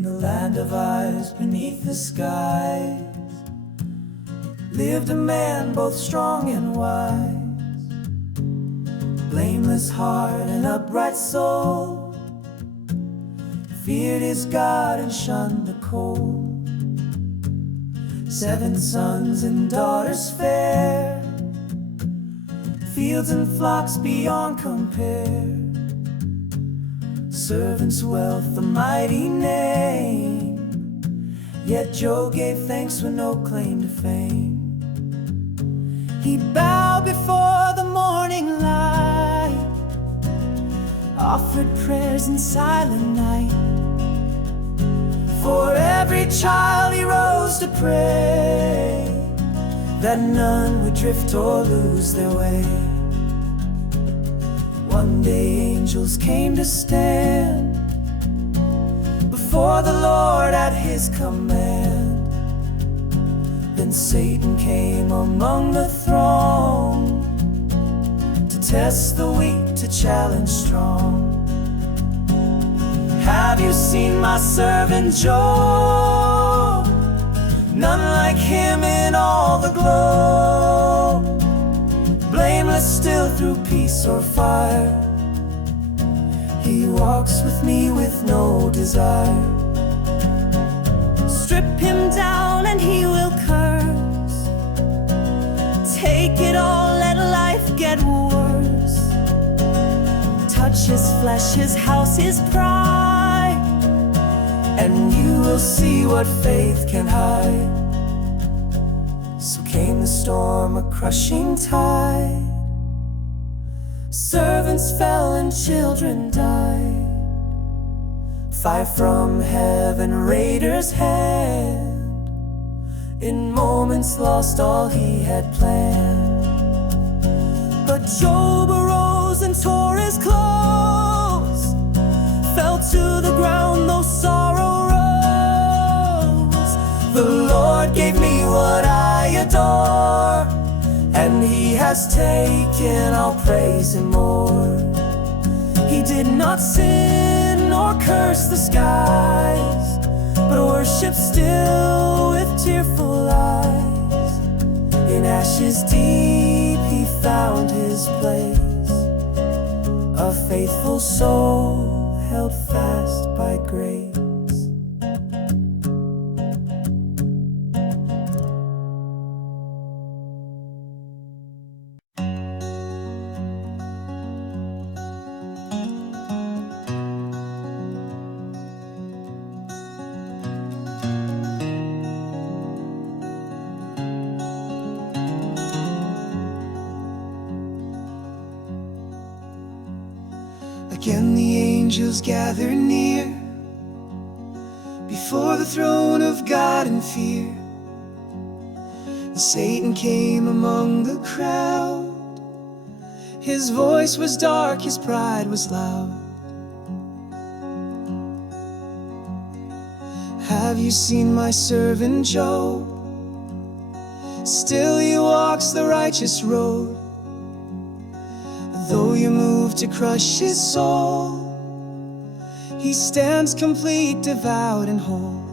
In the land of eyes beneath the skies lived a man both strong and wise, blameless heart and upright soul, feared his God and shunned the cold. 7 sons and daughters fair, fields and flocks beyond compare, servants' wealth a mighty name. Yet Job gave thanks with no claim to fame. He bowed before the morning light, offered prayers in silent night. For every child he rose to pray, that none would drift or lose their way. One day angels came to stand before the Lord at his command. Then Satan came among the throng, to test the weak, to challenge strong. Have you seen my servant Job? None like him in all the globe. Blameless still through peace or fire, he walks with me with no desire. Strip him down and he will curse, take it all, let life get worse. Touch his flesh, his house, his pride, and you will see what faith can hide. So came the storm, a crushing tide, servants fell and children died. Fire from heaven, raiders' hand, in moments lost all he had planned. But Job arose and tore his clothes, fell to the ground though sorrow rose. The Lord gave me what I adore, and he has taken, I'll praise him more. He did not sin nor curse the skies, but worship still with tearful eyes. In ashes deep he found his place, a faithful soul held fast by grace. Again the angels gather near before the throne of God in fear. And Satan came among the crowd, his voice was dark, his pride was loud. Have you seen my servant Job? Still he walks the righteous road. Though you move to crush his soul, he stands complete, devout and whole.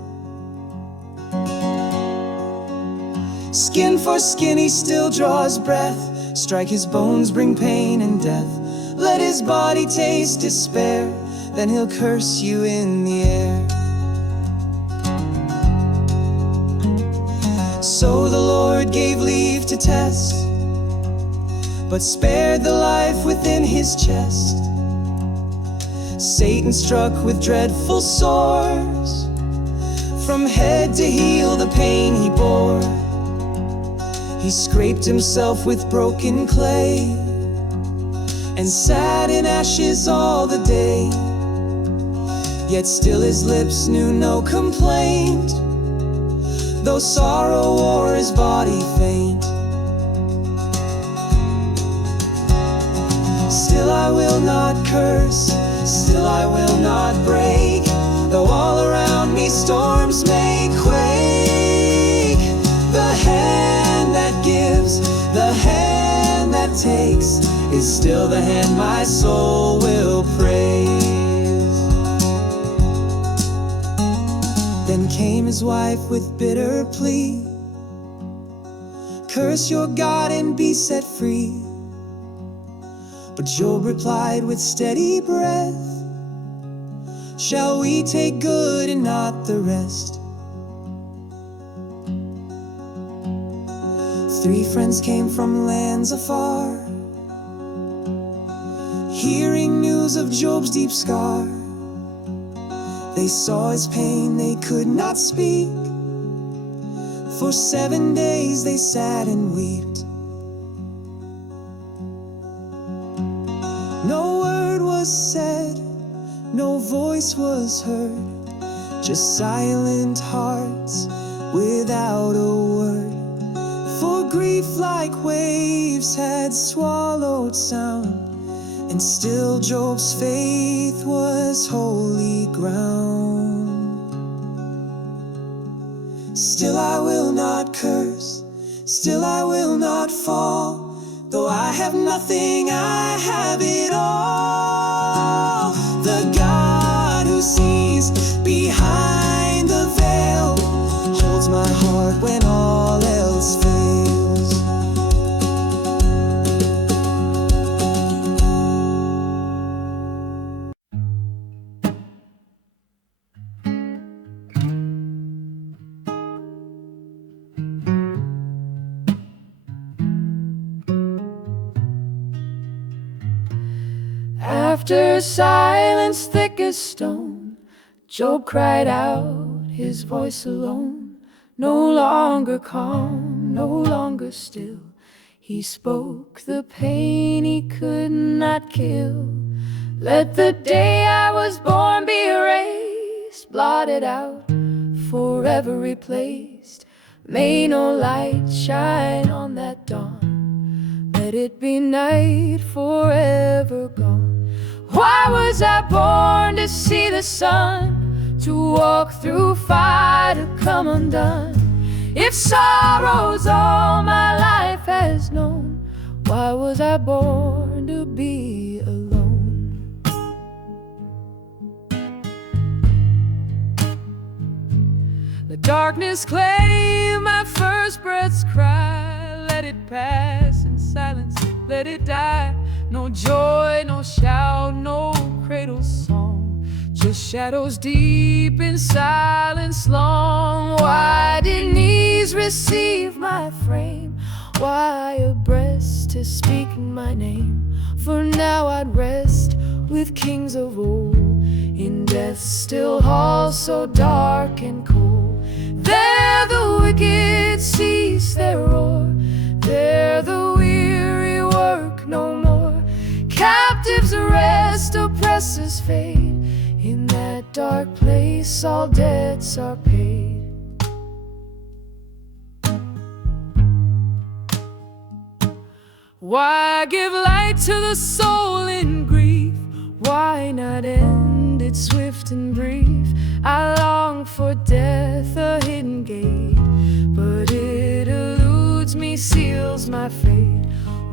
Skin for skin he still draws breath, strike his bones, bring pain and death. Let his body taste despair, then he'll curse you in the air. So the Lord gave leave to test, but spared the life within his chest. Satan struck with dreadful sores, from head to heel the pain he bore. He scraped himself with broken clay, and sat in ashes all the day. Yet still his lips knew no complaint, though sorrow wore his body faint. Still I will not curse, still I will not break, though all around me storms may quake. The hand that gives, the hand that takes, is still the hand my soul will praise. Then came his wife with bitter plea, curse your God and be set free. But Job replied with steady breath, shall we take good and not the rest? 3 friends came from lands afar, hearing news of Job's deep scar. They saw his pain, they could not speak. For 7 days they sat and wept. No word was said, no voice was heard, just silent hearts without a word. For grief like waves had swallowed sound, and still Job's faith was holy ground. Still I will not curse, still I will not fall. Though I have nothing, I have it all. The God who sees behind the veil holds my heart when all else fails. After silence thick as stone, Job cried out, his voice alone, no longer calm, no longer still. He spoke the pain he could not kill. Let the day I was born be erased, blotted out, forever replaced. May no light shine on that dawn. Let it be night, forever gone. Why was I born to see the sun, to walk through fire, to come undone? If sorrow's all my life has known, why was I born to be alone? Let darkness claim my first breath's cry. Let it pass in silence, let it die. No joy, no shout, no cradle song, just shadows deep in silence long. Why did knees receive my frame? Why a breast to speak my name? For now I'd rest with kings of old, in death's still hall so dark and cold. There the wicked cease their roar, there the weary work no more. Captives rest, oppressors fade, in that dark place all debts are paid. Why give light to the soul in grief? Why not end it swift and brief? I long for death, a hidden gate, but it eludes me, seals my fate.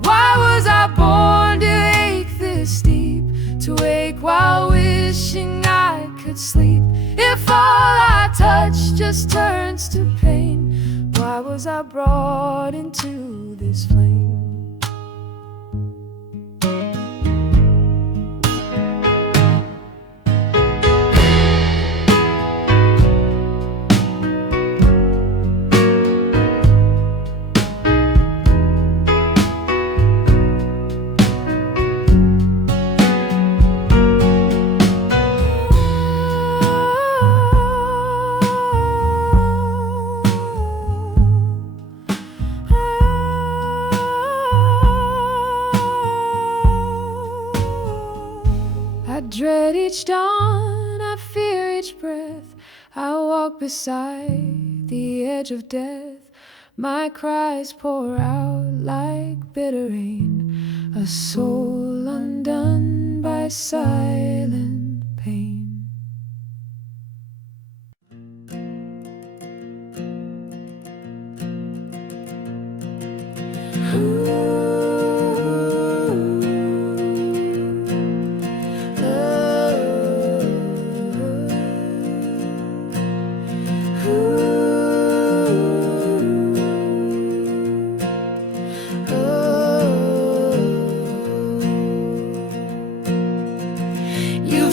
Why was I born to ache this deep, to wake while wishing I could sleep? If all I touch just turns to pain, why was I brought into this flame? I dread each dawn, I fear each breath. I walk beside the edge of death. My cries pour out like bitter rain, a soul undone by silent pain.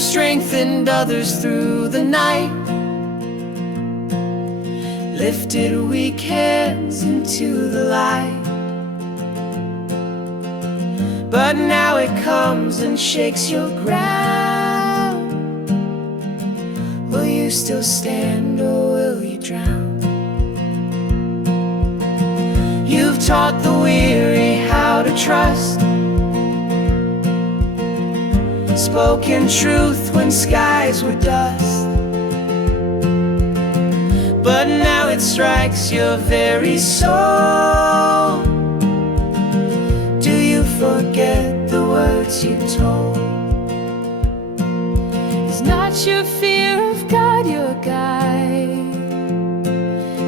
strengthened others through the night, lifted weak hands into the light. But now it comes and shakes your ground. Will you still stand or will you drown? You've taught the weary how to trust, spoken truth when skies were dust. But now it strikes your very soul. Do you forget the words you told? Is not your fear of God your guide,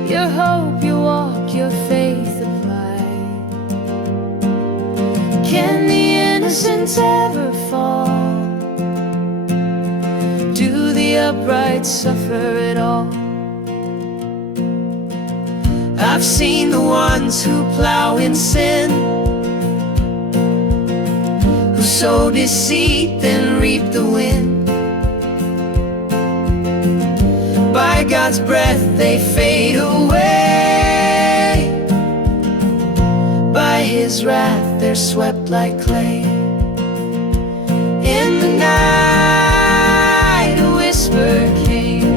your hope, your walk, your faith applied? Can the innocent ever fall? Do the upright suffer it all? I've seen the ones who plow in sin, who sow deceit then reap the wind. By God's breath they fade away, by His wrath they're swept like clay. In the night a whisper came,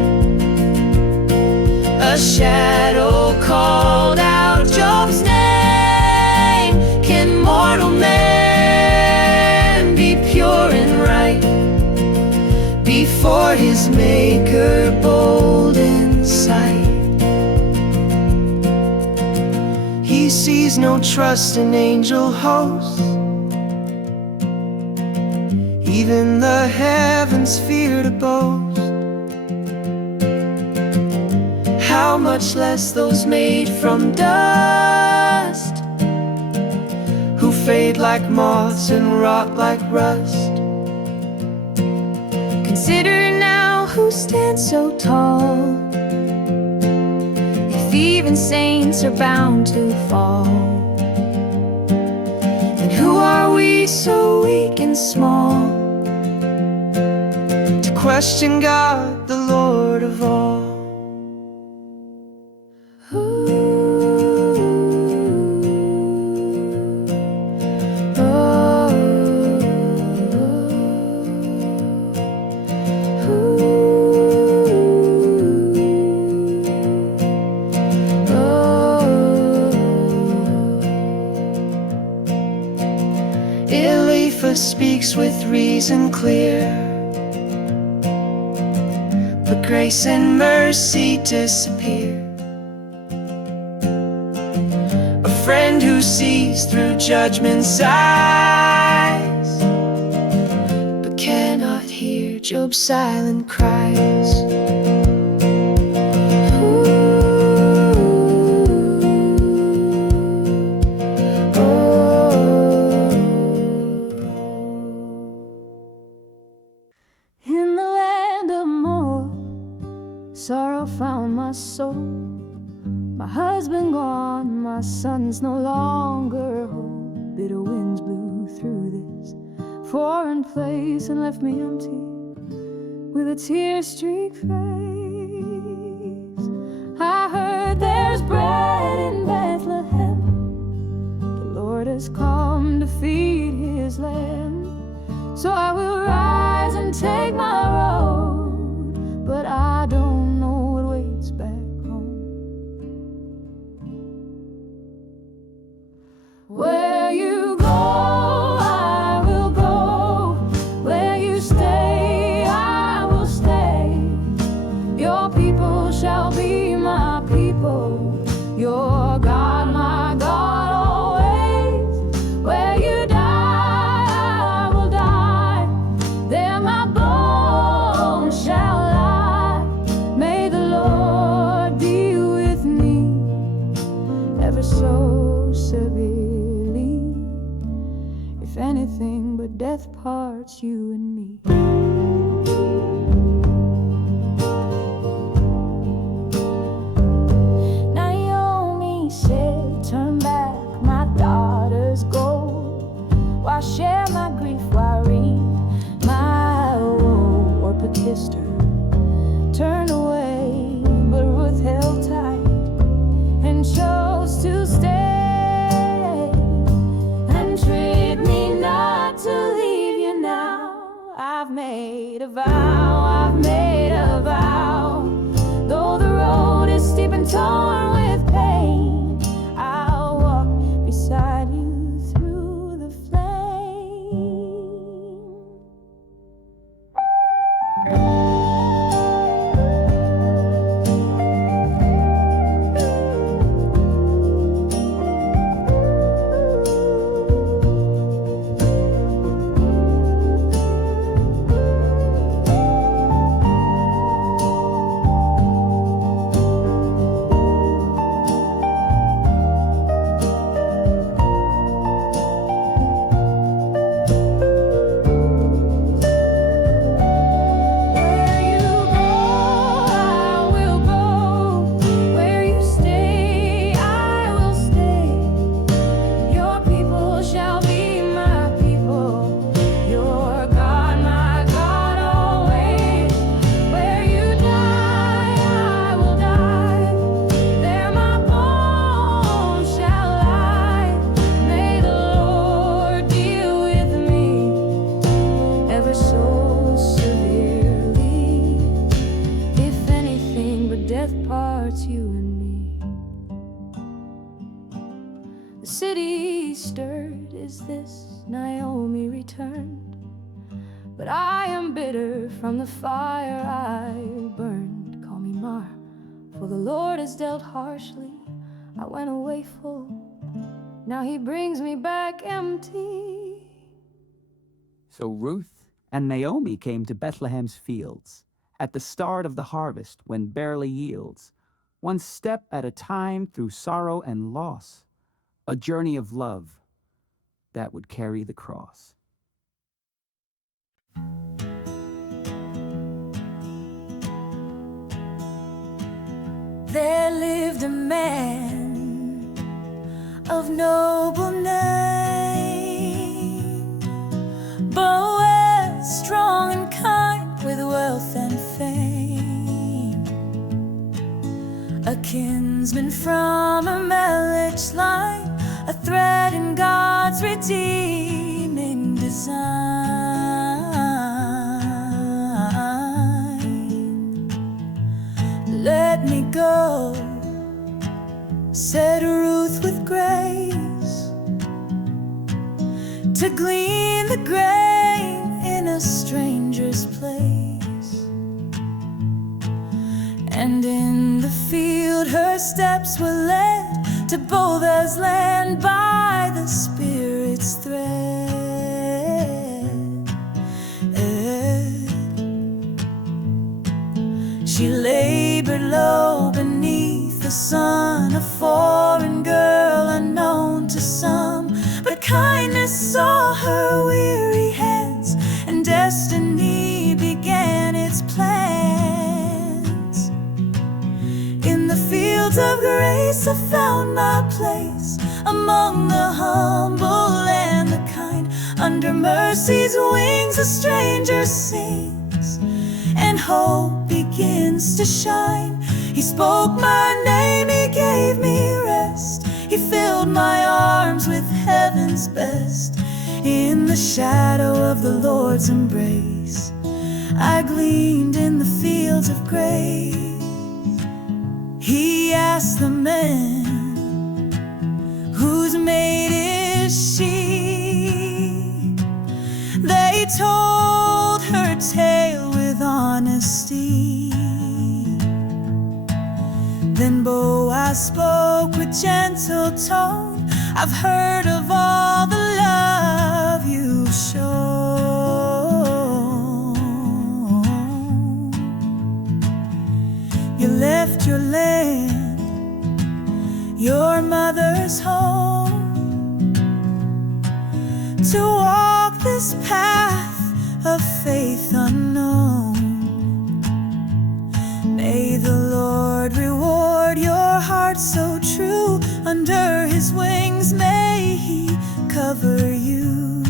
a shadow called out Job's name. Can mortal man be pure and right before his Maker, bold in sight? He sees no trust in angel hosts, even the heavens fear to boast. How much less those made from dust, who fade like moths and rot like rust. Consider now who stands so tall, if even saints are bound to fall. Then who are we so weak and small, to question God, the Lord of all? Speaks with reason clear, but grace and mercy disappear. A friend who sees through judgment's eyes, but cannot hear Job's silent cries. Sorrow found my soul. My husband gone, my son's no longer home. Bitter winds blew through this foreign place and left me empty with a tear-streaked face. I heard there's bread in Bethlehem, the Lord has come to feed His lamb. So I will rise and take my road, but I don't know what waits back home. Where you go, I will go. Where you stay, I will stay. Your people shall be my people. Your God, my God, always. Where you die, I will die. There my bones shall lie. May the Lord be with me, ever so severely, if anything but death parts you and me. Naomi said, turn back, my daughters go. Why share my grief, why read my woe? I've made a vow, I've made a vow. Though the road is steep and torn with pain, I'll walk beside you through the flame. The city stirred, is this Naomi returned? But I am bitter from the fire I burned. Call me Mar, for the Lord has dealt harshly. I went away full, now he brings me back empty. So Ruth and Naomi came to Bethlehem's fields at the start of the harvest, when barley yields, one step at a time through sorrow and loss, a journey of love that would carry the cross. There lived a man of noble name, Boaz, strong and kind, with wealth and fame, a kinsman from a Melech's line, a thread in God's redeeming design. Let me go, said Ruth with grace, to glean the grain in a stranger's place. And in the field her steps were led to Boaz's land by the Spirit's thread. She labored low beneath the sun, a foreign girl unknown to some, but kindness saw her weary hands, and destiny began its plans. In the fields of grace I found my place, among the humble and the kind. Under mercy's wings a stranger sings, and hope begins to shine. He spoke my name, he gave me rest, he filled my arms with heaven's best. In the shadow of the Lord's embrace I gleaned in the fields of grace. He asked the men, whose maid is she? They told her tale with honesty. Then Boaz spoke with gentle tone, I've heard of all the love you've shown. You left your land, your mother's home, to walk this path of faith unknown. May the Lord reward your heart so true. Under his wings may he cover you.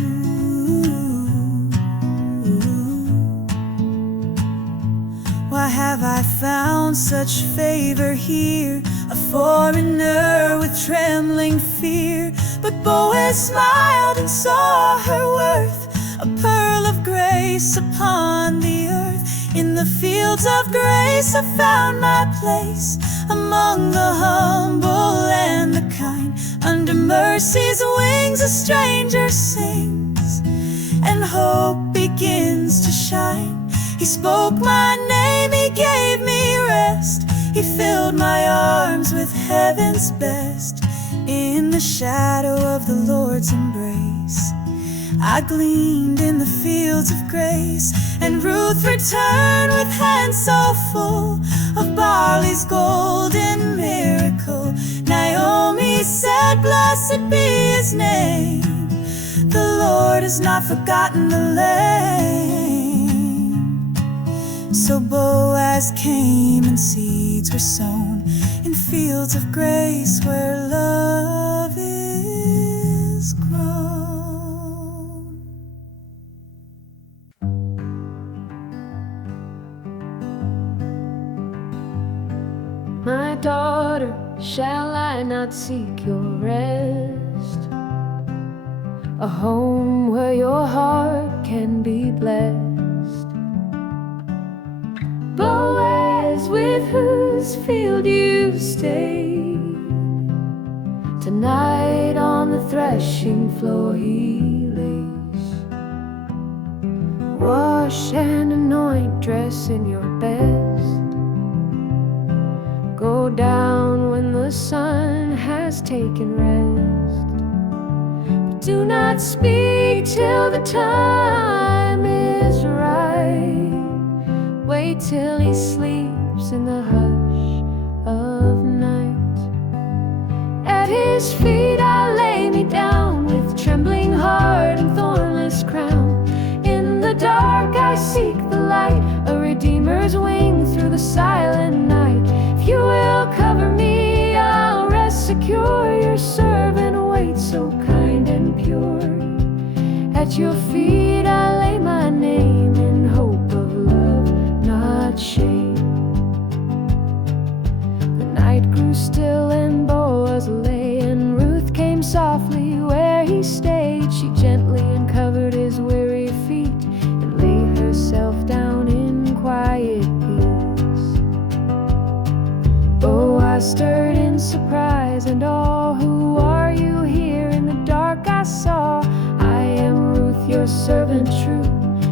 Why have I found such favor here, a foreigner with trembling fear? But Boaz smiled and saw her worth, a pearl of grace grace upon the earth. In the fields of grace I found my place, among the humble and the kind. Under mercy's wings a stranger sings, and hope begins to shine. He spoke my name, he gave me rest. He filled my arms with heaven's best. In the shadow of the Lord's embrace, I gleaned in the fields of grace. And Ruth returned with hands so full of barley's golden miracle. Naomi said, blessed be his name, the Lord has not forgotten the lame. So Boaz came and seeds were sown in fields of grace where love is grown. My daughter, shall I not seek your rest? A home where your heart can be blessed. Boaz, with whose field you stayed, tonight on the threshing floor he lays. Wash and anoint, dress in your best. Go down when the sun has taken rest. But do not speak till the time is right. Wait till he sleeps in the hush of night. At his feet I lay me down, with trembling heart and thornless crown. In the dark I seek the light, a redeemer's wing through the silent night. If you will cover me, I'll rest secure. Your servant waits, so kind and pure. At your feet I lay my name, in hope of love, not shame. The night grew still and Boaz lay, and Ruth came softly where he stayed. She gently uncovered his weary feet and laid herself down in quiet peace. Boaz stirred in surprise, and all, who are you here? In the dark I saw, I am Ruth, your servant true.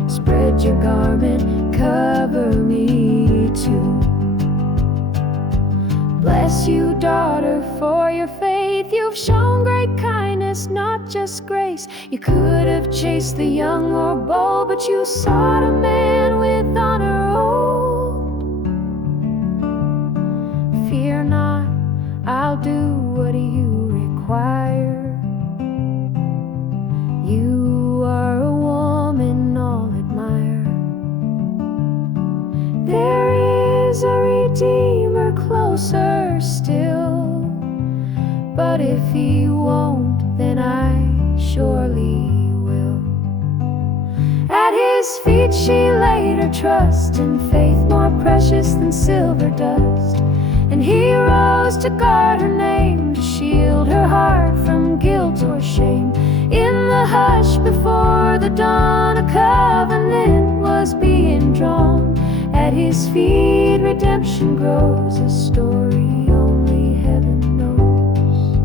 Spread your garment, cover me too. Bless you, daughter, for your faith. You've shown great kindness, not just grace. You could have chased the young or bold, but you sought a man with honor old. Fear not, I'll do what you require. You are a woman all admire. There is a Redeemer closer still, but if he won't, then I surely will. At his feet she laid her trust, in faith more precious than silver dust. And he rose to guard her name, to shield her heart from guilt or shame. In the hush before the dawn, a covenant was being drawn. At his feet redemption grows, a story only heaven knows.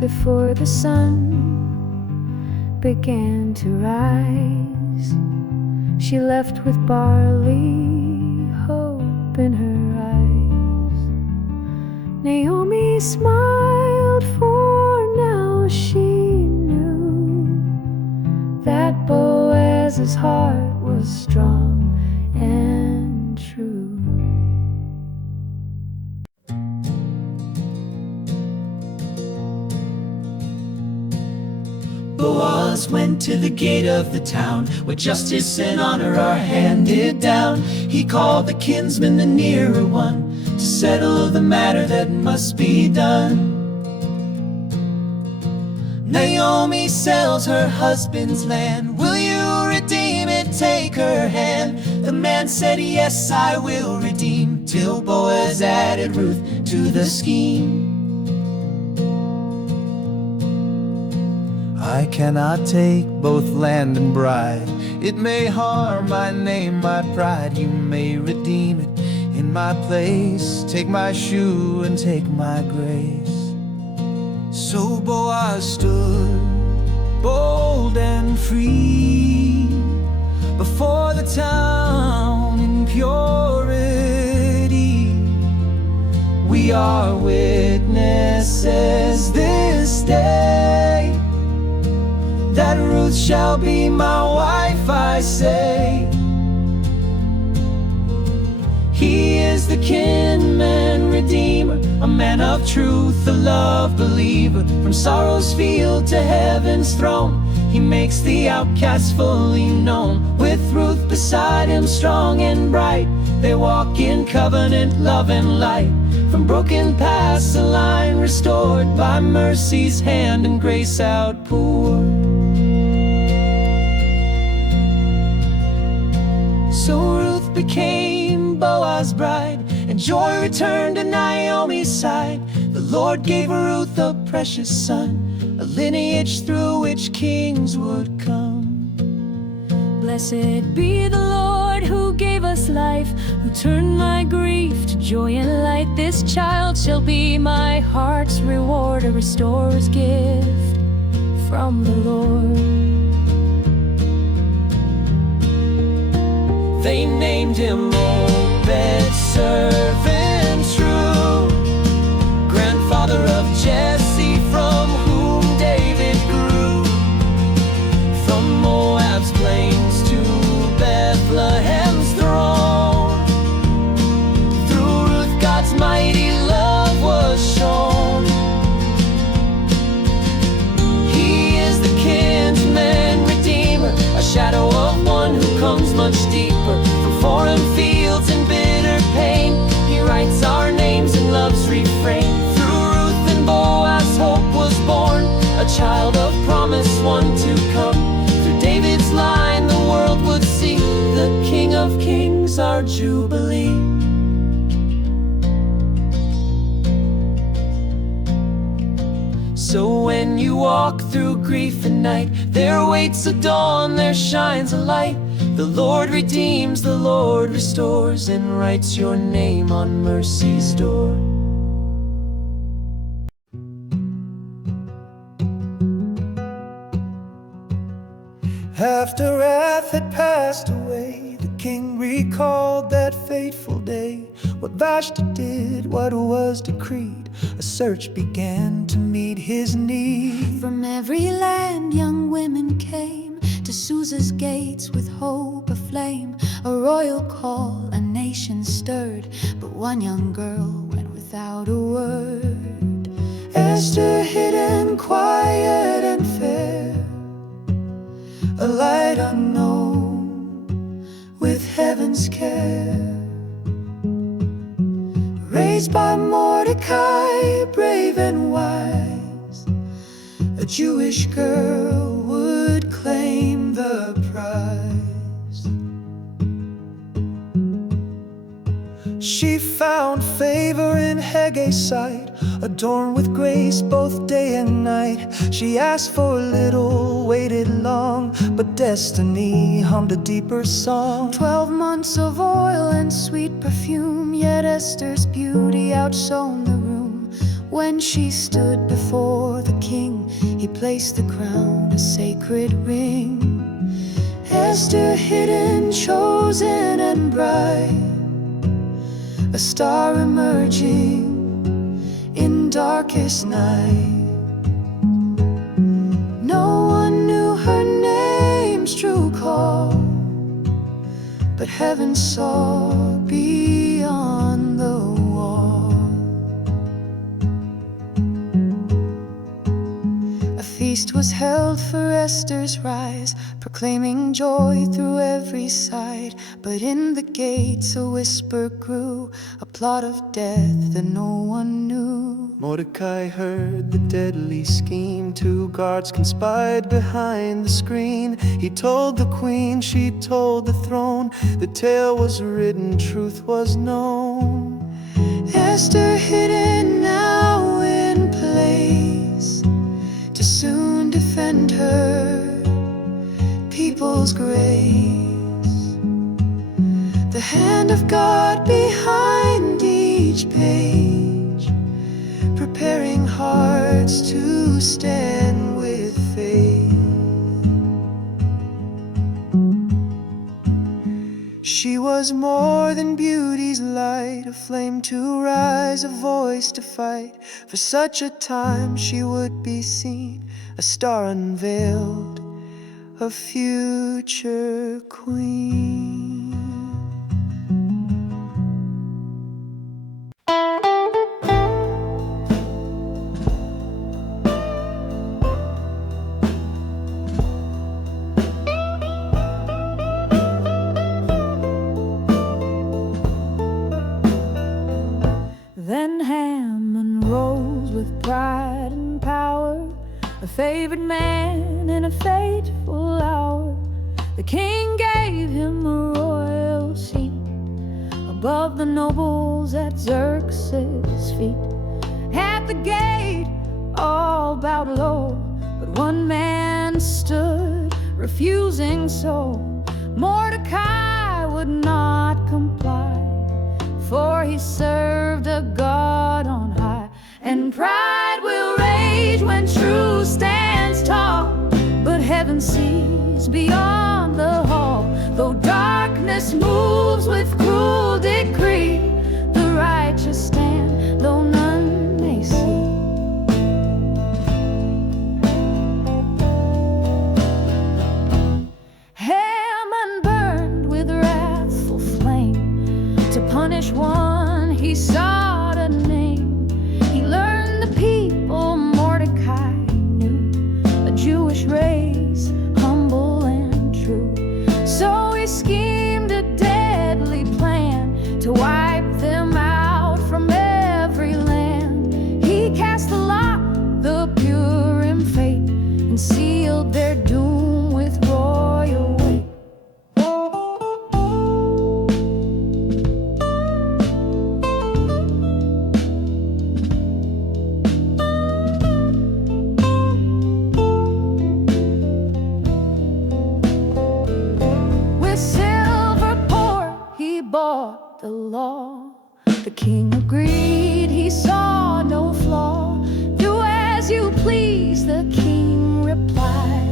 Before the sun began to rise, she left with barley, hope in her eyes. Naomi smiled, for now she knew that Boaz's heart was strong and true. Boaz went to the gate of the town, where justice and honor are handed down. He called the kinsman, the nearer one, to settle the matter that must be done. Naomi sells her husband's land. Will you redeem it? Take her hand. The man said, yes, I will redeem, till Boaz added Ruth to the scheme. I cannot take both land and bride. It may harm my name, my pride. You may redeem it in my place. Take my shoe and take my grace. So Boaz stood bold and free before the town in purity. We are witnesses this day that Ruth shall be my wife, I say. He is the kinsman redeemer, a man of truth, a love believer. From sorrow's field to heaven's throne, he makes the outcast fully known. With Ruth beside him, strong and bright, they walk in covenant love and light. From broken past, a line restored by mercy's hand and grace outpoured. So Ruth became Boaz's bride, and joy returned to Naomi's side. The Lord gave Ruth a precious son, a lineage through which kings would come. Blessed be the Lord who gave us life, who turned my grief to joy and light. This child shall be my heart's reward, a restorer's gift from the Lord. They named him Obed, servant true, grandfather of Jesse, from whom David grew. From Moab's plains to Bethlehem's throne, through Ruth God's mighty love was shown. He is the kinsman redeemer, a shadow of one who comes much deeper. From foreign fields and bitter pain, he writes our names in love's refrain. Through Ruth and Boaz hope was born, a child of promise, one to come. Through David's line the world would see the King of Kings, our Jubilee. So when you walk through grief and night, there waits a dawn, there shines a light. The Lord redeems, the Lord restores, and writes your name on mercy's door. After wrath had passed away, the king recalled that fateful day. What Vashti did, what was decreed, a search began to meet his need. From every land young women came to Susa's gates with hope aflame. A royal call, a nation stirred, but one young girl went without a word. Esther, hidden, quiet and fair, a light unknown with heaven's care. Raised by Mordecai, brave and wise, a Jewish girl would claim the prize. She found favor in Heggai's sight, adorned with grace both day and night. She asked for a little, waited long, but destiny hummed a deeper song. 12 months of oil and sweet perfume, yet Esther's beauty outshone the room. When she stood before the king, he placed the crown, a sacred ring. Esther, hidden, chosen and bright, a star emerging in darkest night. No one knew her name's true call, but heaven saw beyond the wall. A feast was held for Esther's rise, proclaiming joy through every side. But in the gates a whisper grew, a plot of death that no one knew. Mordecai heard the deadly scheme. 2 guards conspired behind the screen. He told the queen, she told the throne. The tale was written, truth was known. Esther, hidden now in place, to soon defend other people's grace. The hand of God behind each page, preparing hearts to stand with faith. She was more than beauty's light, a flame to rise, a voice to fight. For such a time she would be seen, a star unveiled, a future queen. Then Haman rose with pride and power, a favored man in a fateful hour. The king gave him a royal seat above the nobles at Xerxes' feet. At the gate all bowed low, but one man stood, refusing so. Mordecai would not comply, for he served a God on high. And pride will rage when truth stands tall, but heaven sees beyond the hall. Though darkness moves with cruel decree, the righteous stand, though none may see. Haman burned with wrathful flame, to punish one he sought a name. He learned the people Mordecai knew, a Jewish race, humble and true. So he schemed a deadly plan to wipe them out from every land. He cast the lot, the pure in fate, and sealed their doom with royal weight. Bought the law. The king agreed, he saw no flaw. Do as you please, the king replied,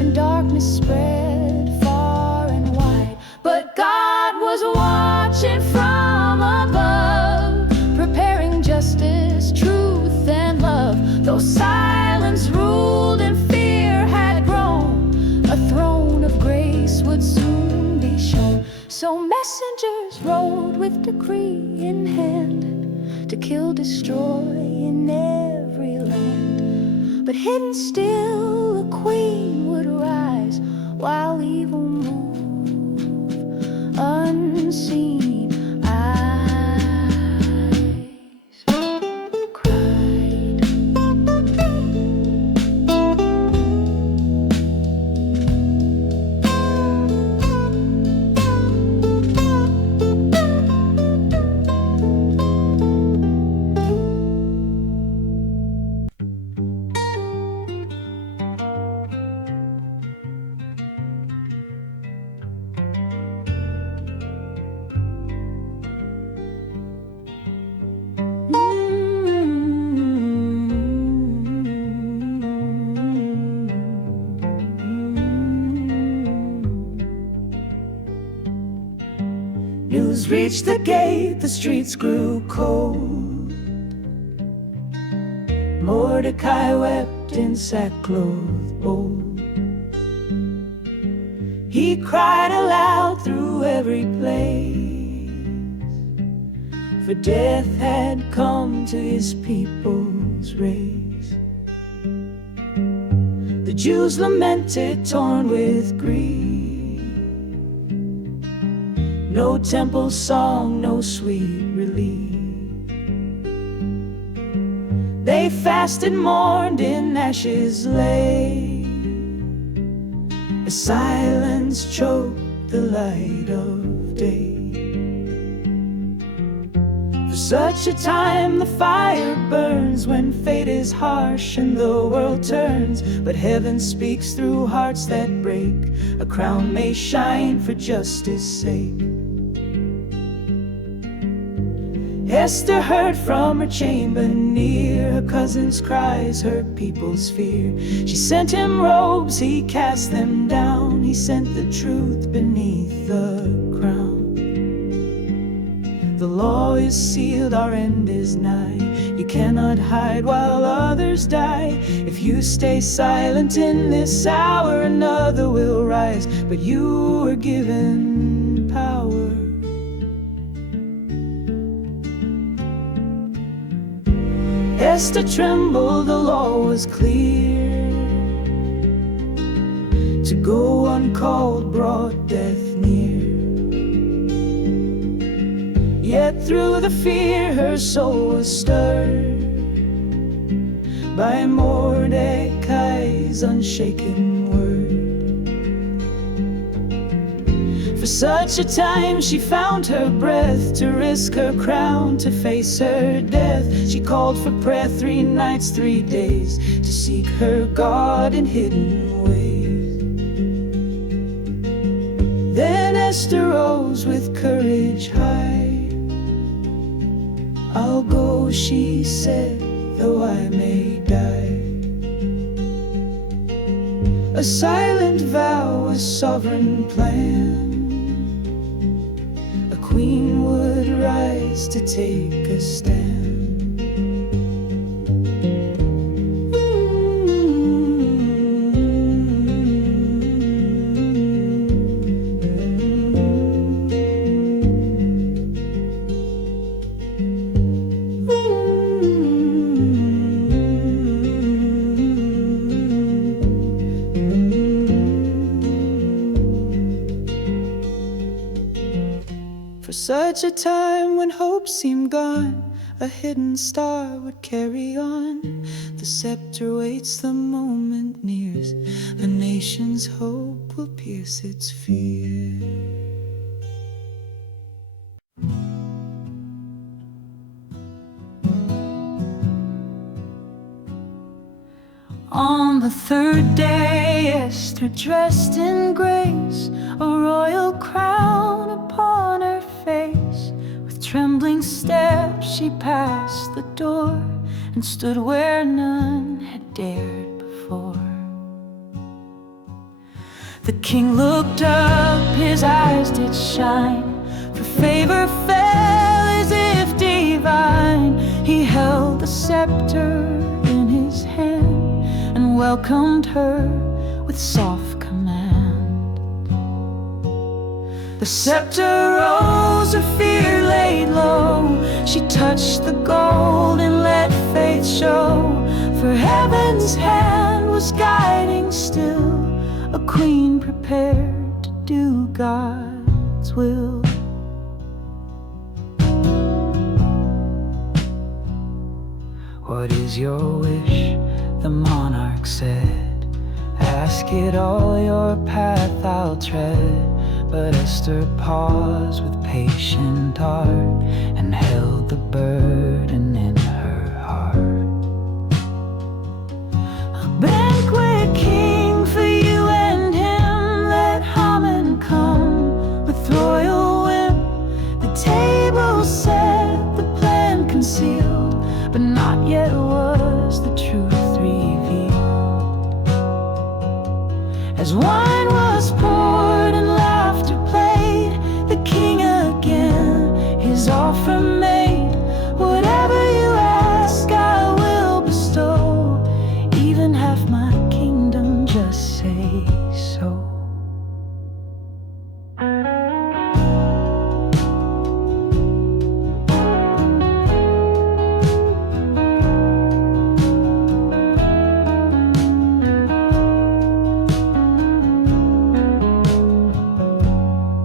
and darkness spread far and wide. But God was watching from above, preparing justice, truth, and love. Though silence ruled and fear had grown, a throne of grace would soon be shown. So messengers rode with decree in hand, to kill, destroy in every land. But hidden still a queen would rise, while evil moved unseen. Eyes cried. News reached the gate, the streets grew cold. Mordecai wept in sackcloth bold. He cried aloud through every place, for death had come to his people's race. The Jews lamented, torn with grief. No temple song, no sweet relief. They fasted, mourned, in ashes lay, as silence choked the light of day. For such a time the fire burns, when fate is harsh and the world turns. But heaven speaks through hearts that break. A crown may shine for justice' sake. Esther heard from her chamber near her cousin's cries, her people's fear. She sent him robes, he cast them down. He sent the truth beneath the crown. The law is sealed, our end is nigh. You cannot hide while others die. If you stay silent in this hour, another will rise. But you were given power. Esther trembled, the law was clear. To go uncalled brought death near. Yet through the fear her soul was stirred by Mordecai's unshaken word. For such a time she found her breath, to risk her crown, to face her death. She called for prayer 3 nights, 3 days, to seek her God in hidden ways. Then Esther rose with courage high. I'll go, she said, though I may die. A silent vow, a sovereign plan. A queen would rise to take a stand. For such a time when hope seemed gone, a hidden star would carry on. The scepter waits, the moment nears. A nation's hope will pierce its fear. On the third day, Esther, dressed in grace, a royal crown upon her face. With trembling steps she passed the door, and stood where none had dared before. The king looked up, his eyes did shine, for favor fell as if divine. He held the scepter in his hand, and welcomed her with soft command. The scepter rose, her fear laid low. She touched the gold and let faith show. For heaven's hand was guiding still, a queen prepared to do God's will. What is your wish? The monarch said. Ask it all, your path I'll tread. But Esther paused with patient heart, and held the burden in her heart. A banquet, king, for you and him. Let Haman come with royal whim. The table set, the plan concealed, but not yet was the truth revealed. As wine was poured and laughter played, the king again his offer made. Whatever you ask I will bestow, even half my kingdom, just say so.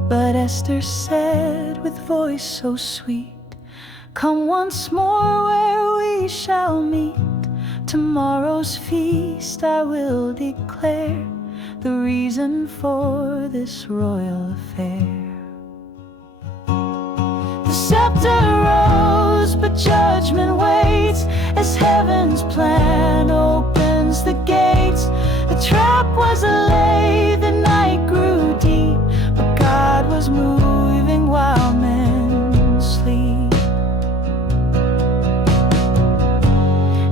But Esther said with voice so sweet, come once more where we shall meet. Tomorrow's feast I will declare, the reason for this royal affair. The scepter rose, close, but judgment waits as heaven's plan opens the gates. The trap was laid, the night grew deep, but God was moving while men sleep.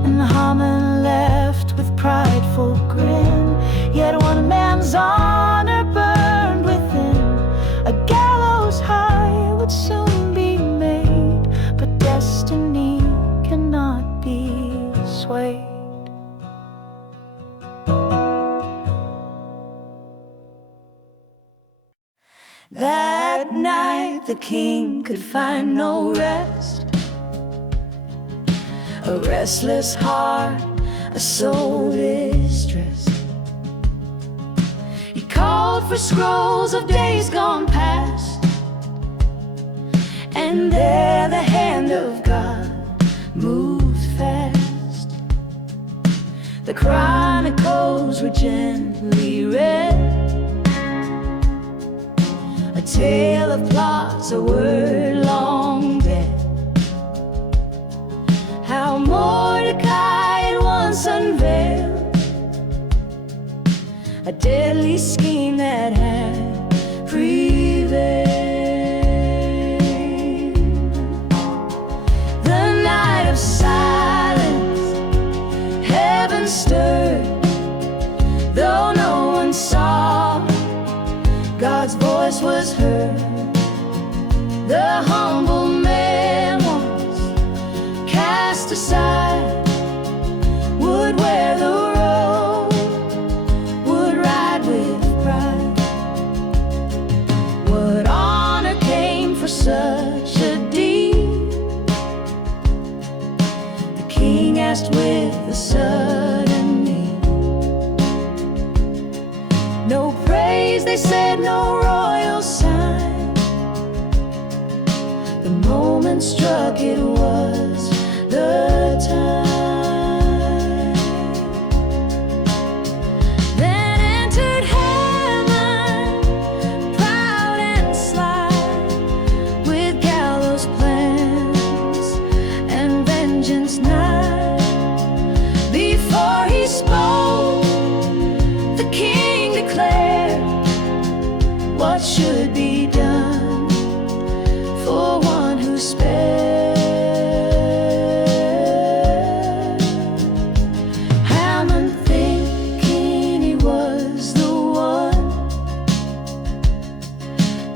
And Haman left with prideful grin, yet one man's honor burned within. A gallows high would soon be made, but destiny cannot be swayed. That night the king could find no rest. A restless heart, a soul distressed. He called for scrolls of days gone past, and there the hand of God moved fast. The chronicles were gently read, a tale of plots, a word long dead. How Mordecai had once unveiled a deadly scheme that had prevailed. The night of silence, heaven stirred, though no one saw, God's voice was heard. The humble man once cast aside would wear the robe, would ride with pride. What honor came for such a deed? The king asked with a sudden need. No praise, they said, no royal sign. The moment struck, it was the time. Then entered Haman, proud and sly, with gallows plans and vengeance nigh. Before he spoke, the king declared what should be done for one who spared. Haman, thinking he was the one,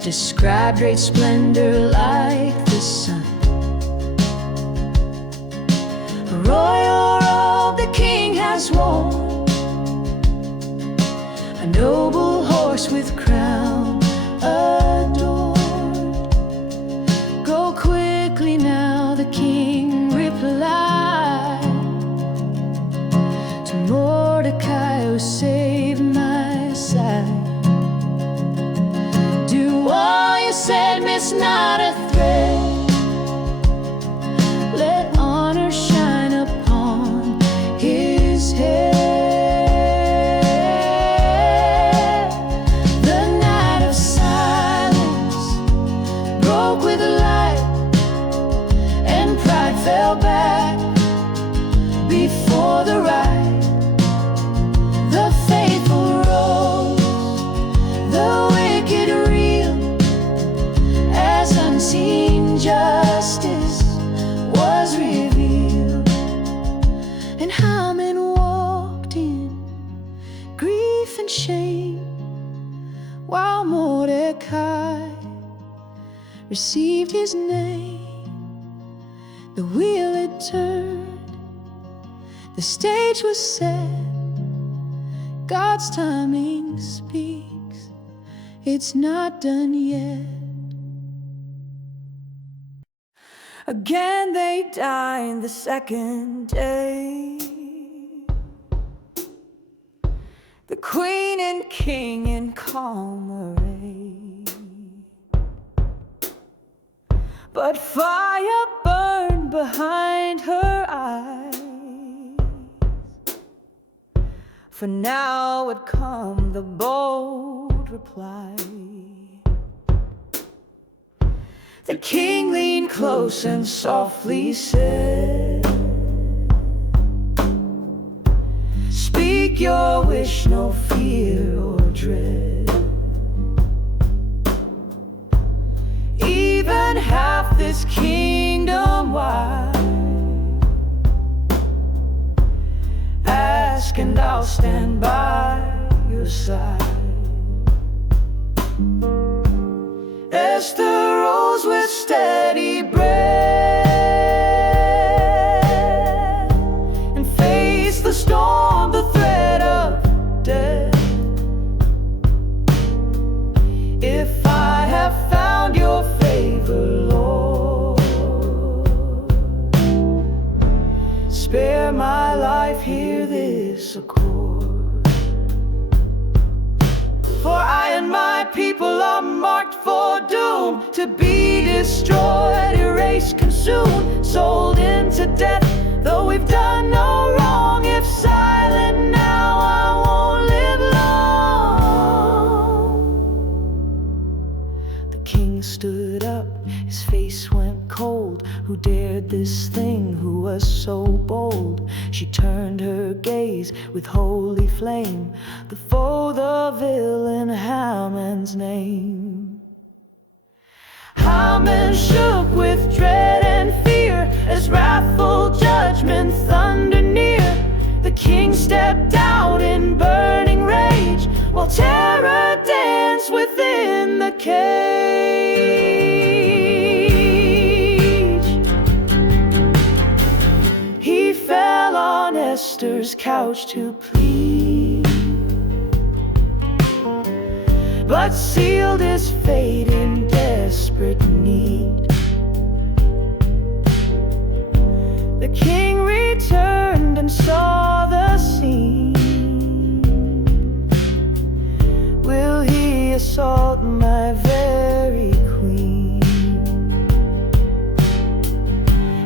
described great splendor like the sun. A royal robe the king has worn, a noble horse with crown adorned. Go quickly now, the king replied, to Mordecai who saved my side. Do all you said, miss not a thread. Let honor shine upon his head. The night of silence broke with light, and pride fell back before the right. The faithful rose, the wicked reeled, as unseen justice was revealed. And Haman walked in grief and shame, while Mordecai received his name. The wheel had turned, the stage was set. God's timing speaks, it's not done yet. Again they dined the second day, the queen and king in calm array. But fire burned behind her eyes, for now would come the bold reply. The king leaned close and softly said, "Speak your wish, no fear or dread. Even half this kingdom wide, ask and I'll stand by your side." Esther rose with steady breath and faced the storm, the threat of death. "If I have found your favor, Lord, spare my life, hear this accord. For I and my people are marked for doom, to be destroyed, erased, consumed, sold into death. Though we've done no wrong, if silent now, I won't live long." The king stood up, his face went cold. Who dared this thing, who was so bold? She turned her gaze with holy flame, the foe, the villain, Haman's name. Haman shook with dread and fear as wrathful judgment thundered near. The king stepped out in burning rage, while terror danced within the cage. He fell on Esther's couch to plead, but sealed his fate in desperate need. The king returned and saw the scene. Will he assault my very queen?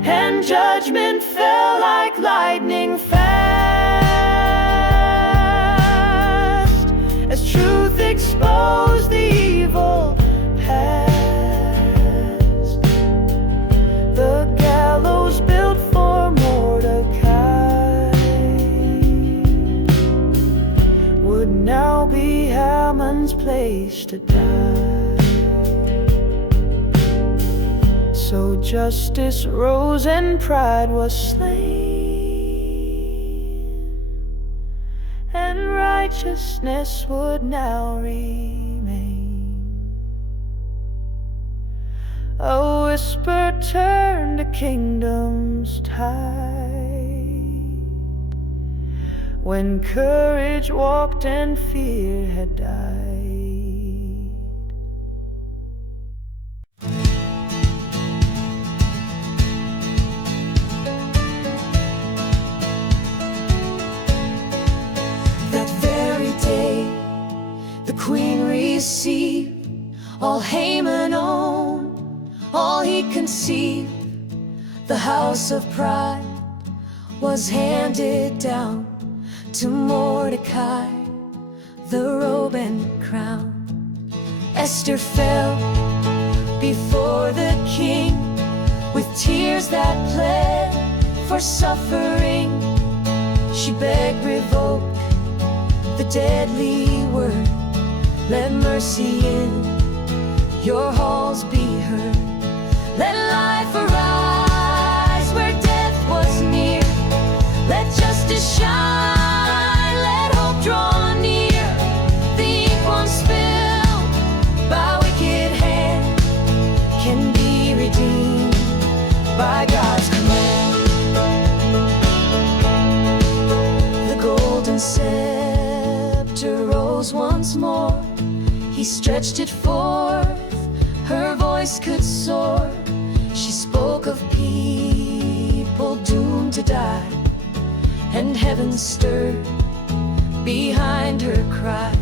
And judgment fell like lightning fast, as truth exposed the evil past. The gallows built for Mordecai would now be Haman's place to die. So justice rose and pride was slain, and righteousness would now remain. A whisper turned a kingdom's tide, when courage walked and fear had died. That very day, the queen received all Haman owned, all he conceived. The house of pride was handed down to Mordecai, the robe and crown. Esther fell before the king with tears that pled for suffering. She begged, revoke the deadly word, let mercy in your halls be heard. Let life arise where death was near. Let justice shine, let hope draw near. The ink once spilled by wicked hand can be redeemed by God's command. The golden scepter rose once more. He stretched it forth, her voice could soar. She spoke of people doomed to die, and heaven stirred behind her cry.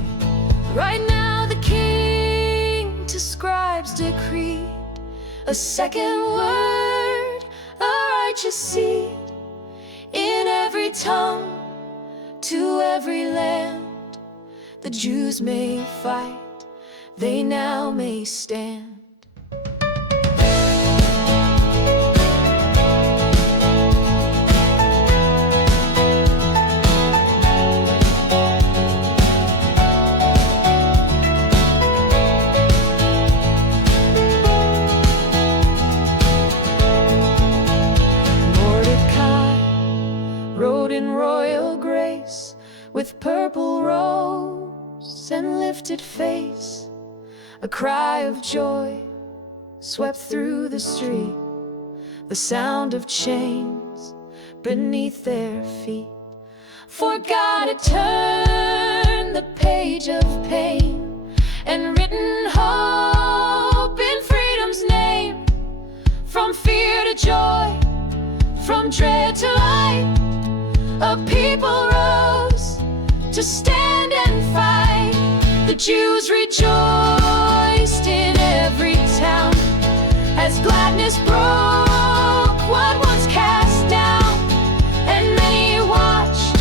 Right now the king to scribes decreed a second word, a righteous seed, in every tongue, to every land. The Jews may fight, they now may stand. lifted face, a cry of joy swept through the street, the sound of chains beneath their feet. For God had turned the page of pain and written hope in freedom's name. From fear to joy, from dread to light, a people rose to stand and fight. The Jews rejoiced in every town as gladness broke what was cast down, and many watched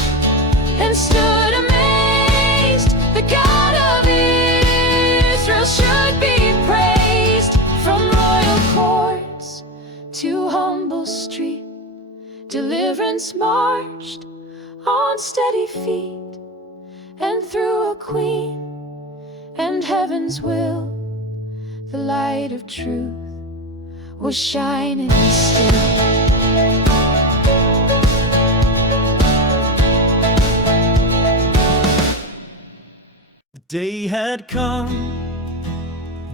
and stood amazed. The God of Israel should be praised. From royal courts to humble street, deliverance marched on steady feet, and through a queen and heaven's will, the light of truth was shining still. The day had come,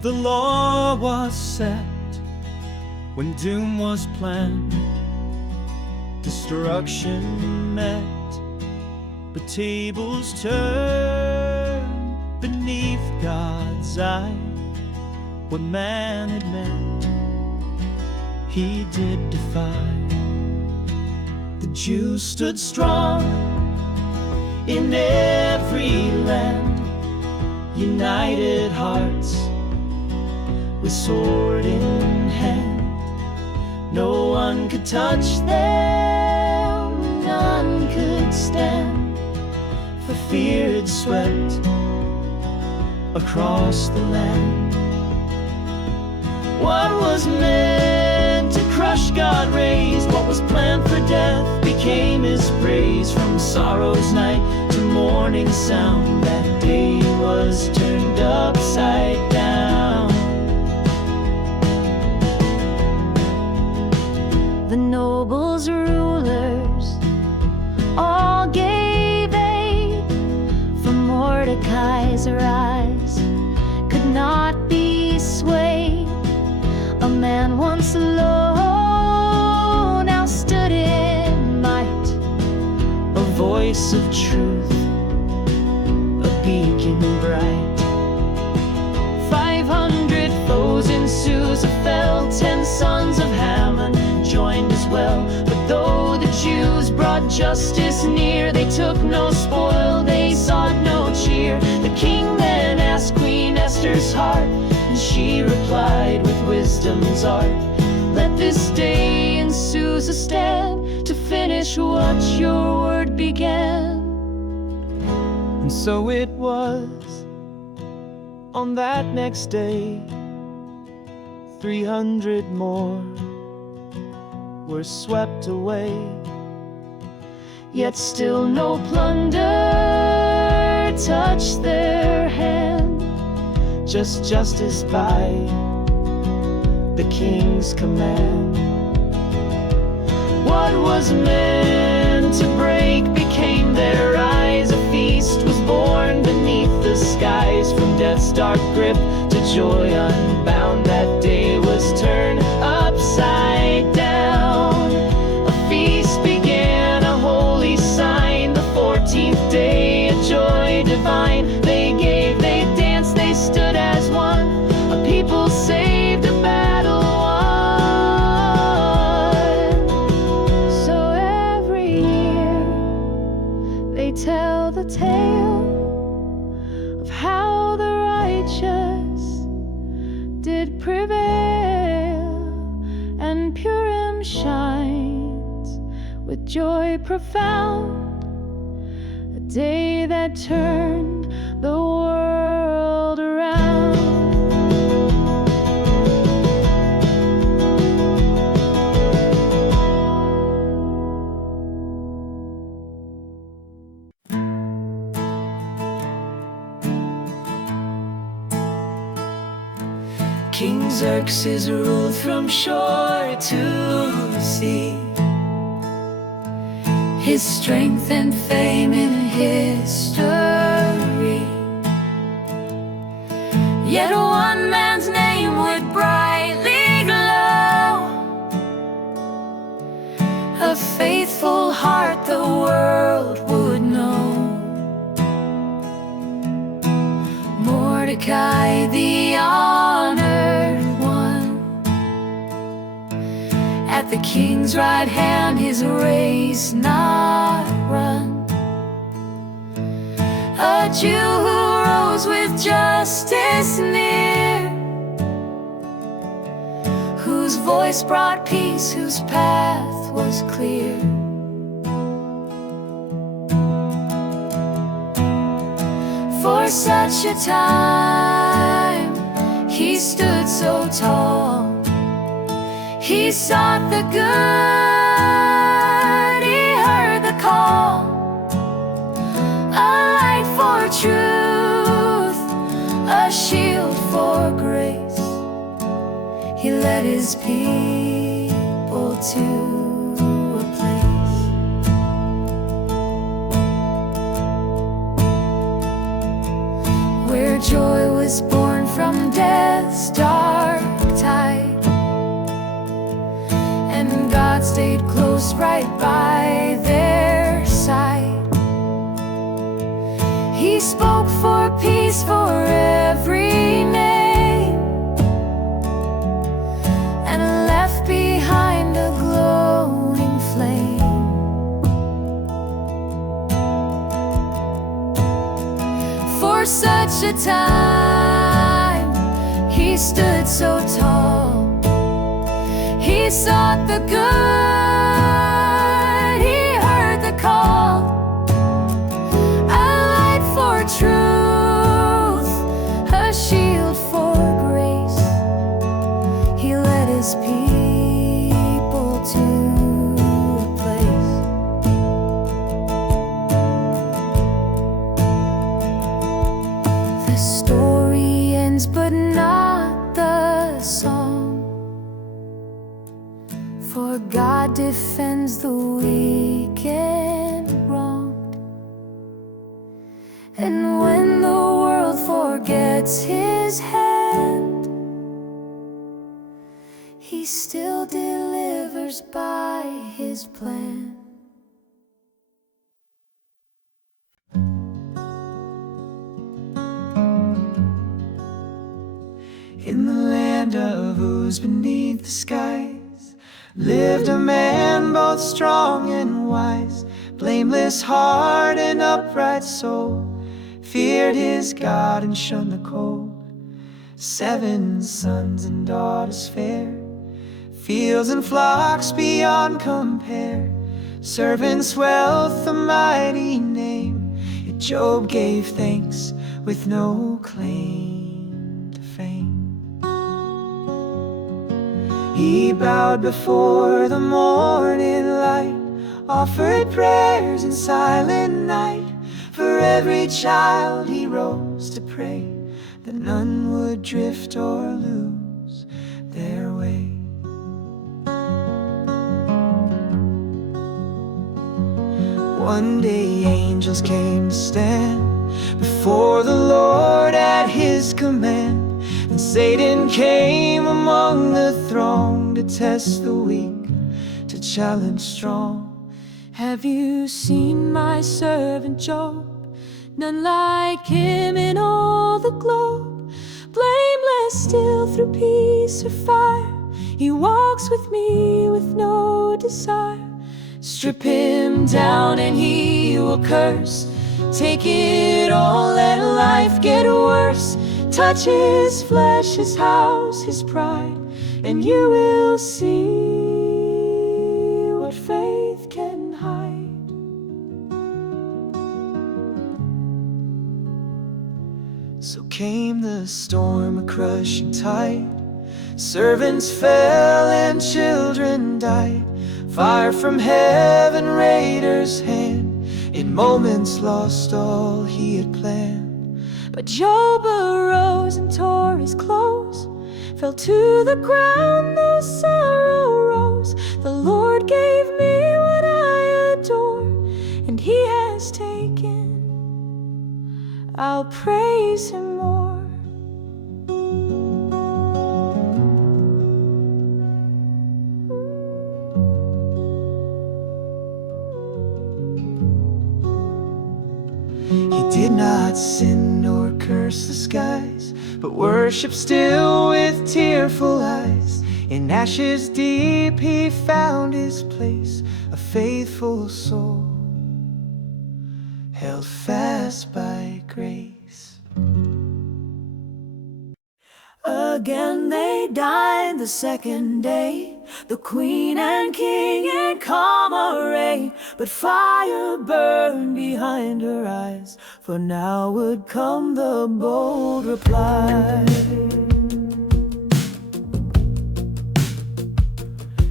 the law was set, when doom was planned, destruction met. But tables turned beneath God's eye. What man had meant, he did defy. The Jews stood strong in every land, united hearts with sword in hand. No one could touch them, none could stand, for fear had swept across the land. What was meant to crush God raised, what was planned for death became his praise. From sorrow's night to morning sound, that day was turned upside down. The nobles, rulers, all gave aid, for Mordecai's rise could not be swayed. A man once alone now stood in might, A voice of truth, a beacon bright. 500 foes in Susa fell, 10 sons of Haman joined as well. But though the Jews brought justice near, they took no spoil, they sought no cheer. The king then asked Queen Esther's heart, and she replied with wisdom's art, let this day in Susa stand, to finish what your word began. And so it was on that next day, 300 more were swept away. Yet still no plunder touched their hand, Just justice by the king's command. What was meant to break became their rise. A feast was born beneath the skies. From death's dark grip to joy unbound, that day was turned upside down. A feast began, a holy sign, the 14th day, a joy divine. They gave, they danced, they stood as one, a people saved, a battle won. So every year they tell the tale of how the righteous did prevail, and Purim shines with joy profound, a day that turned the world around. King Xerxes ruled from shore to sea. His strength and fame in history yet one man's name would brightly glow. A faithful heart the world would know. Mordecai, the honored one, at the king's right hand his race not run. A Jew who rose with justice near, whose voice brought peace, whose path was clear. For such a time he stood so tall. He sought the good, he heard the call. A light for truth, a shield for grace. He led his people to a place where joy was born from death's dark tide, and God stayed close right by their side. He spoke for peace for every name, and left behind a glowing flame. For such a time he stood so tall. He sought the good, he heard the call. Truth, a shield for grace. He led his people to a place the story ends, but not the song. For God defends the weak and wronged. And when the world forgets his hand, he still delivers by his plan. In the land of whose beneath the skies lived a man both strong and wise, blameless heart and upright soul, feared his God and shunned the cold. 7 sons and daughters fair, fields and flocks beyond compare, servants' wealth a mighty name. Yet Job gave thanks with no claim to fame. He bowed before the morning light, offered prayers in silent night. For every child he rose to pray, that none would drift or lose their way. One day angels came to stand before the Lord at his command, and Satan came among the throng to test the weak, to challenge strong. Have you seen my servant Job? None like him in all the globe. Blameless still through peace or fire, he walks with me with no desire. Strip him down and he will curse. Take it all, let life get worse. Touch his flesh, his house, his pride, and you will see what faith can hide. So came the storm, a crushing tide. Servants fell and children died. Fire from heaven, raiders' hand. In moments lost all he had planned. But Job arose and tore his clothes, fell to the ground, though sorrow rose. The Lord gave me what I adore, and he has taken, I'll praise him more. not sin nor curse the skies, but worship still with tearful eyes. In ashes deep he found his place, a faithful soul held fast by grace. Again they dined the second day, the queen and king in calm array. But fire burned behind her eyes, for now would come the bold reply.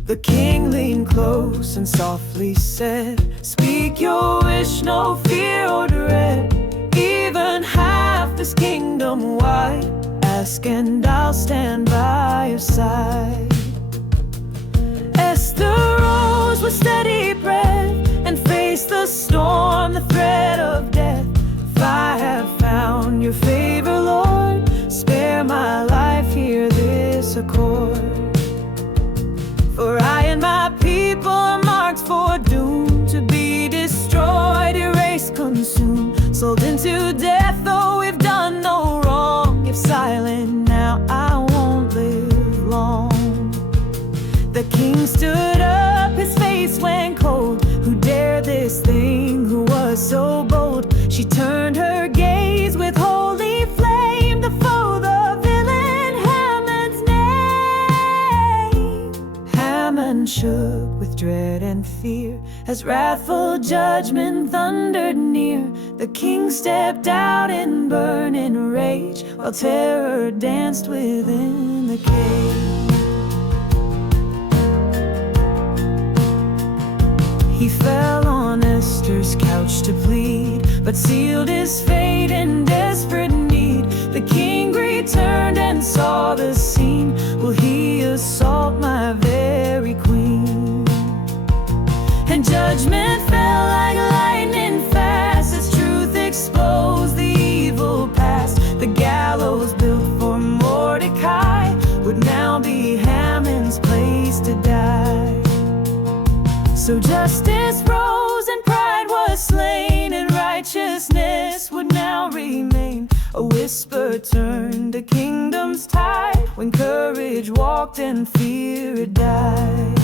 The king leaned close and softly said, "Speak your wish, no fear or dread. Even half this kingdom wide, ask and I'll stand by your side." Esther rose with steady breath and faced the storm, the threat of death. "If I have found your favor, Lord, spare my life, hear this accord. For I and my people are marked for doom, to be destroyed, erased, consumed, sold into death, though we've done no wrong. If silent now, I won't live long." The king stood up, his face went cold. Who dared this thing, who was so bold? She turned her gaze with holy flame, the foe, the villain, Haman's name. Haman shook with dread and fear as wrathful judgment thundered near. The king stepped out in burning rage, while terror danced within the cave. He fell on Esther's couch to plead, but sealed his fate in desperate need. The king returned and saw the scene. Will he assault my very queen? And judgment fell like lightning fast as truth exposed the evil past. The gallows built for Mordecai would now be Haman's place to die. So justice rose and pride was slain, and righteousness would now remain. A whisper turned the kingdom's tide, when courage walked and fear had died.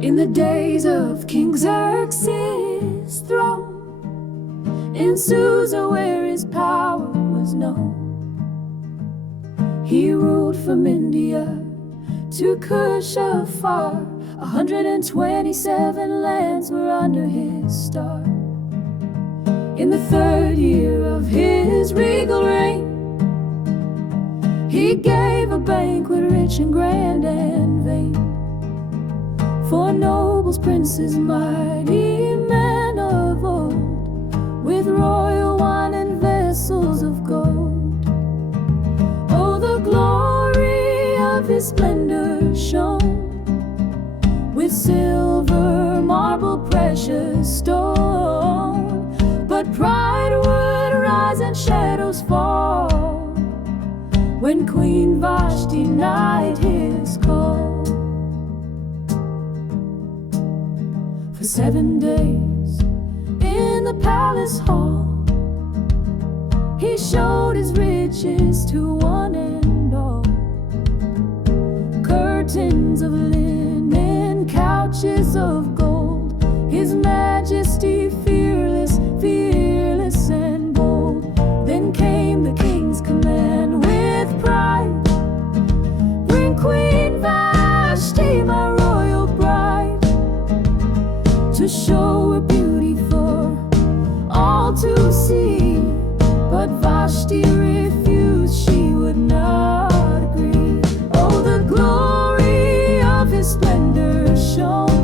In the days of King Xerxes' throne, in Susa where his power was known, he ruled from India to Kush afar. 127 lands were under his star. In the third year of his regal reign, he gave a banquet rich and grand and vain, for nobles, princes, mighty men of old, with royal wine and vessels of gold. Oh, the glory of his splendor shone, with silver, marble, precious stone. But pride would rise and shadows fall, when Queen Vashti denied his call. For 7 days in the palace hall, he showed his riches to one and all. Curtains of linen, couches of gold, his majesty fearless, fearless and bold. Then came the king's command with pride, "Bring Queen Vashti, my royal bride, to show her beauty for all to see." But Vashti refused, she would not agree. Oh, the glory of his splendor shone,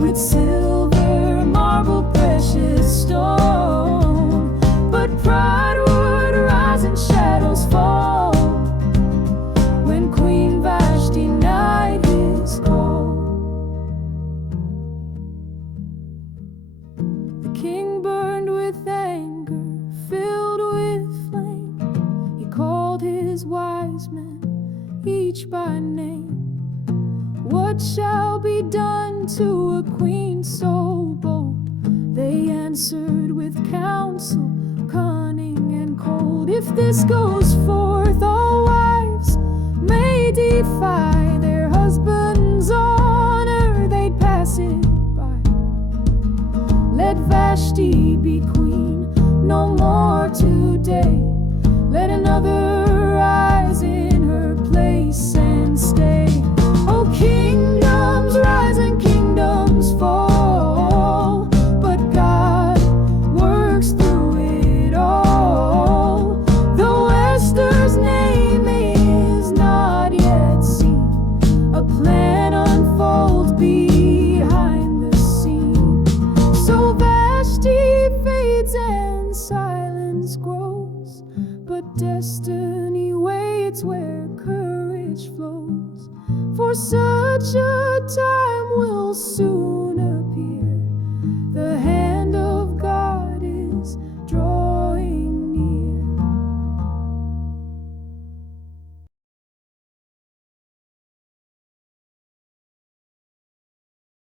with silver, marble, precious stone. But pride would rise and shadows fall, when Queen Vashti denied his call. each by name. What shall be done to a queen so bold? They answered with counsel, cunning and cold. If this goes forth, all wives may defy their husband's honor, they'd pass it by. Let Vashti be queen no more today. Let another rise in her place and stay. Oh, kingdoms rise and kingdoms fall, but God works through it all. Though Esther's name is not yet seen, a plan unfolds behind the scene. So Vashti fades and silence grows, but destiny waits where courage flows. For such a time will soon